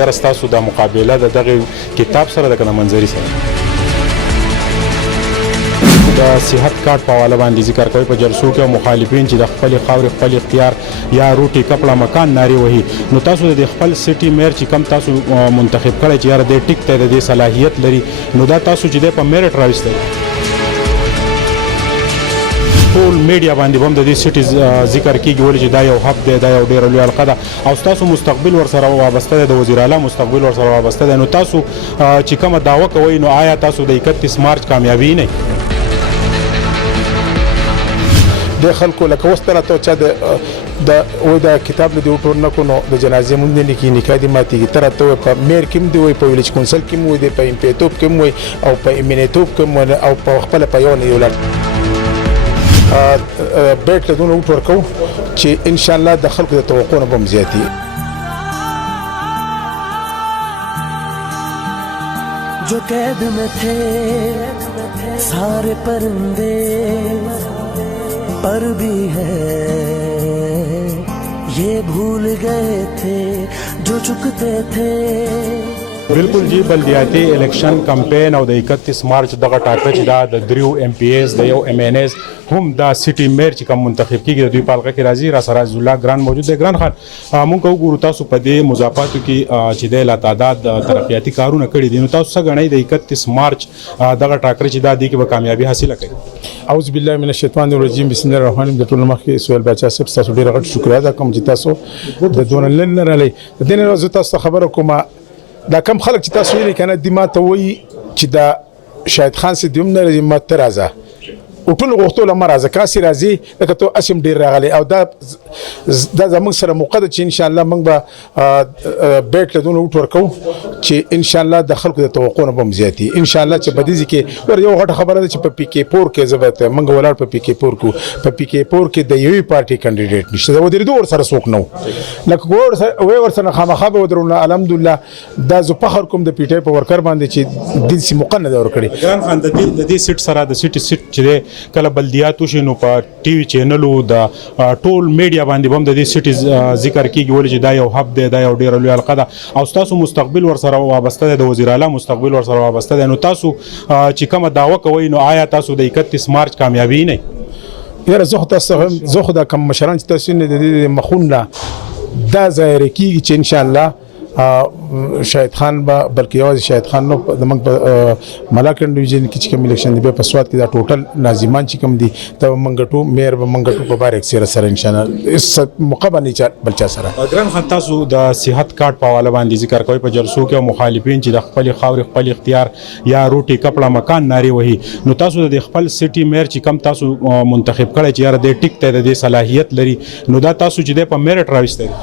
یاره ستاسو د مقابله د دغه کتاب سره د کنه منظري سره د صحت کارت په حواله باندې ذکر کوي په جلسو کې مخالفین چې د خپل خاورې خپل اختیار یا روټي کپړه مکان ناری وهي نو تاسو د خپل سټي میر چې کم تاسو منتخب کړی چې یاره د ټیک ته د صلاحیت لري نو دا تاسو چې د په میرټ راوستل ټول میډیا باندې هم د دې سټي ذکر کیږي ولې چې دا یو حق دی دا یو ډیر لوی حلقه ده او تاسو مستقبل ورسره وابسته ده د وزیر اعلی مستقبل ورسره وابسته ده نو تاسو چې کومه داوا کوي نو آیا تاسو د 31 مارچ کامیابی نه د خلکو لکه وستره ته چا د کتاب له ټور نه کو نو د جنازې مونږ نه لیکي نکاح دي ماتي تر ته په میر کې دی وي په ویلیج کونسل کې مو دی په امپیټوب کې مو او په امینیټوب کې مو او په خپل په یو نه یو لړ بیت له دونه ټور کو چې ان شاء الله د خلکو د توقع نه بم زیاتی जो कैद में थे सारे परिंदे पर भी है ये भूल गए थे जो चुकते थे بالکل جی بلدیاتي الیکشن کمپین او د 31 مارچ دغه ټاکل چې دا د دریو ام پی ایز د یو ام ان ایز هم دا سټي میر چې کوم منتخب کیږي د دوی پالغه کې راځي را سره الله ګران موجود دی ګران خان مونږ وګورو تاسو په دې مضافاتو کې چې د لا تعداد ترقیاتي کارونه کړي دي نو تاسو څنګه غنئ د 31 مارچ دغه ټاکل چې دا دی کې به کامیابی حاصله کړي اعوذ بالله من الشیطان الرجیم بسم الله الرحمن الرحیم د ټول مخکې سوال بچا سب تاسو ډیر غټ شکر ادا کوم چې تاسو د دون لن رالي د دین ورځ تاسو خبره کوم دا کم خلک چې تاسو ویلي کنه د ماته وی چې دا شاهد خان سي دوم نه لري ماته راځه او ټول غوښتل مرزه کاسي راځي لکه ته اسیم ډیر راغلي او دا زموږ سره موقع چې ان شاء الله موږ به بیت له دونه وټ ورکو چې ان شاء الله د خلکو د توقع نه بم زیاتی ان شاء الله چې بدیږي کې ور یو غټه خبره ده چې په پی کې پور کې زبته موږ ولر په پی کې پور کو په پی کې پور کې د یوې پارټي کینډیډیټ نشته دا ودرې دوه سره سوق نو لکه ور سره خامخا به ودرونه الحمدلله دا زه فخر کوم د پیټي په ورکر باندې چې د سي مقننه ور کړی ګران خان د دې سټ سره د سټي سټ چې کله بلدیاتو شنو په ټي وي چینلو د ټول میډیا باندې هم د دې سټي ذکر کیږي ولې چې دا یو حق دی دا یو ډیر لوی حلقه ده او تاسو مستقبل ورسره وابسته ده د وزیر اعلی مستقبل ورسره وابسته ده نو تاسو چې کومه داوا کوي نو آیا تاسو د 31 مارچ کامیابی نه یاره زه خو دا کم مشران چې تاسو نه د مخونه دا ظاهر کیږي چې ان شاء الله شاهد خان بلکې یو شاهد خان نو د موږ ملاکنډ ډیویژن کې چې کوم الیکشن دی په سواد کې دا ټوټل ناظمان چې کوم دي ته منګټو میر به منګټو په بار اکثر سره ان شاء الله اس مقابله نه بل چا سره ګران خان تاسو د صحت کارت په حواله باندې ذکر کوي په جلسو کې مخالفین چې د خپل خاورې خپل اختیار یا روټي کپړه مکان ناری وهي نو تاسو د خپل سټي میر چې کم تاسو منتخب کړی چې یاره د ټیک ته د صلاحیت لري نو دا تاسو چې د په میرټ راوستل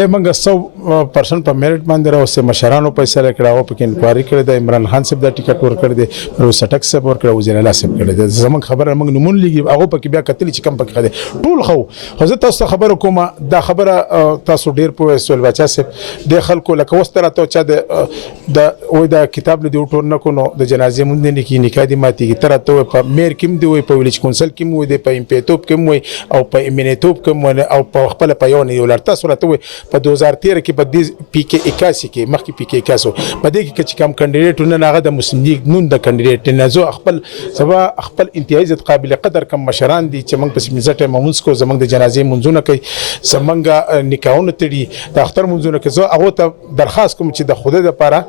د منګ 100% په میرټ باندې راوسه مشرانو فیصله کړه او په انکوایري کړه د عمران خان صاحب د ټیکټ ور کړ دي نو سټک صاحب ور کړ وزیر اعلی صاحب کړه زمون خبره موږ نمون لګي هغه په کې بیا کتلی چې کم پکې خده ټول خو حضرت تاسو خبره کومه دا خبره تاسو ډیر په سوال بچا صاحب د خلکو لکه وستره ته چا د کتاب له ټور نه کو نو د جنازې مونږ نه لیکي نکاح دي ماتي تر ته په میر کې دی وي په ویلیج کونسل کې مو دی په امپیټوب کې مو او په امینیټوب کې مو او په خپل په یو نه یو لړ تاسو راته په 2013 کې په پی کې 81 کې مخکې پی کې 81 په دې کې چې کوم کینډیډیټ نه هغه د مسلم لیگ نون د کینډیډیټ نه زو خپل سبا خپل انتهایی عزت قابل قدر کم مشران دي چې موږ په سیمزټه مونږ کو زمنګ د جنازې منځونه کوي زمنګ نکاحونه تړي د اختر منځونه کوي زه هغه ته درخواست کوم چې د خوده لپاره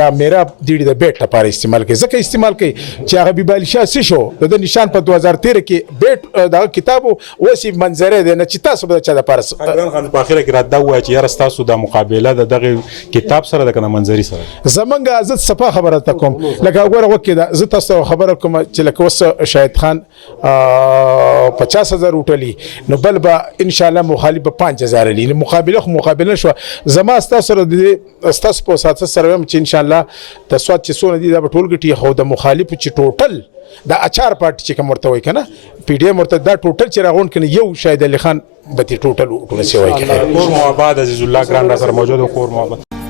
دا میرا دیړي د بیت لپاره استعمال کوي ځکه استعمال کوي چې هغه بیبال شاه سې شو د نشان په 2013 کې بیت دا کتابو وسی منظره ده نه چې تاسو به چا د لپاره ګران خان په اخر کې را دا وایي چې یاره تاسو د مقابله دغه کتاب سره د کنه منظري سره زمنګ عزت صفه خبره تکوم لکه وګوره وکړه زه تاسو خبره کوم چې لکه وس شاهد خان 50000 وټلی نو بل به ان شاء الله مخالف 5000 لې مقابله شو زما تاسو سره د تاسو په ساتھ سره چې ان شاء الله تاسو چې سونه دي دا ټول غټي خو د مخالف چې ټوټل دا اچار پارټي چې کوم ورته وای کنه پی ډی ایم ورته دا ټوټل چې راغون کنه یو شاهد علي خان به ټوټل ټول سی وای کنه کور محبت عزیز الله ګران را سره موجود کور محبت